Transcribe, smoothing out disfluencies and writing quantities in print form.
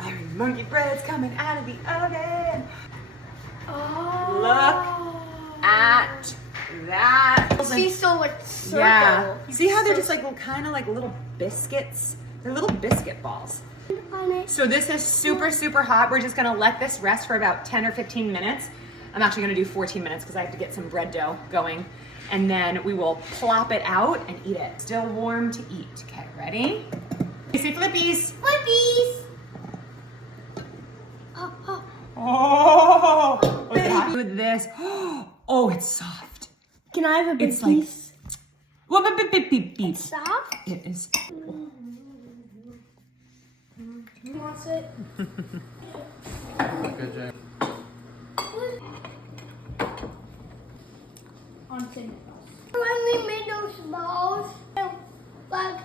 Our monkey bread's coming out of the oven. Oh. Look at that. She's so like circle. Yeah. See how they're just like kind of like little biscuits? They're little biscuit balls. So this is super, super hot. We're just gonna let this rest for about 10 or 15 minutes. I'm actually gonna do 14 minutes because I have to get some bread dough going. And then we will plop it out and eat it. Still warm to eat. Okay, ready? Say flippies. Flippies. Oh, what is it with this? Oh, it's soft. Can I have a big It's like, piece? well, beep, beep, beep, beep. Soft? It is. Who wants it? Good job. On thin balls. When we made those balls, like.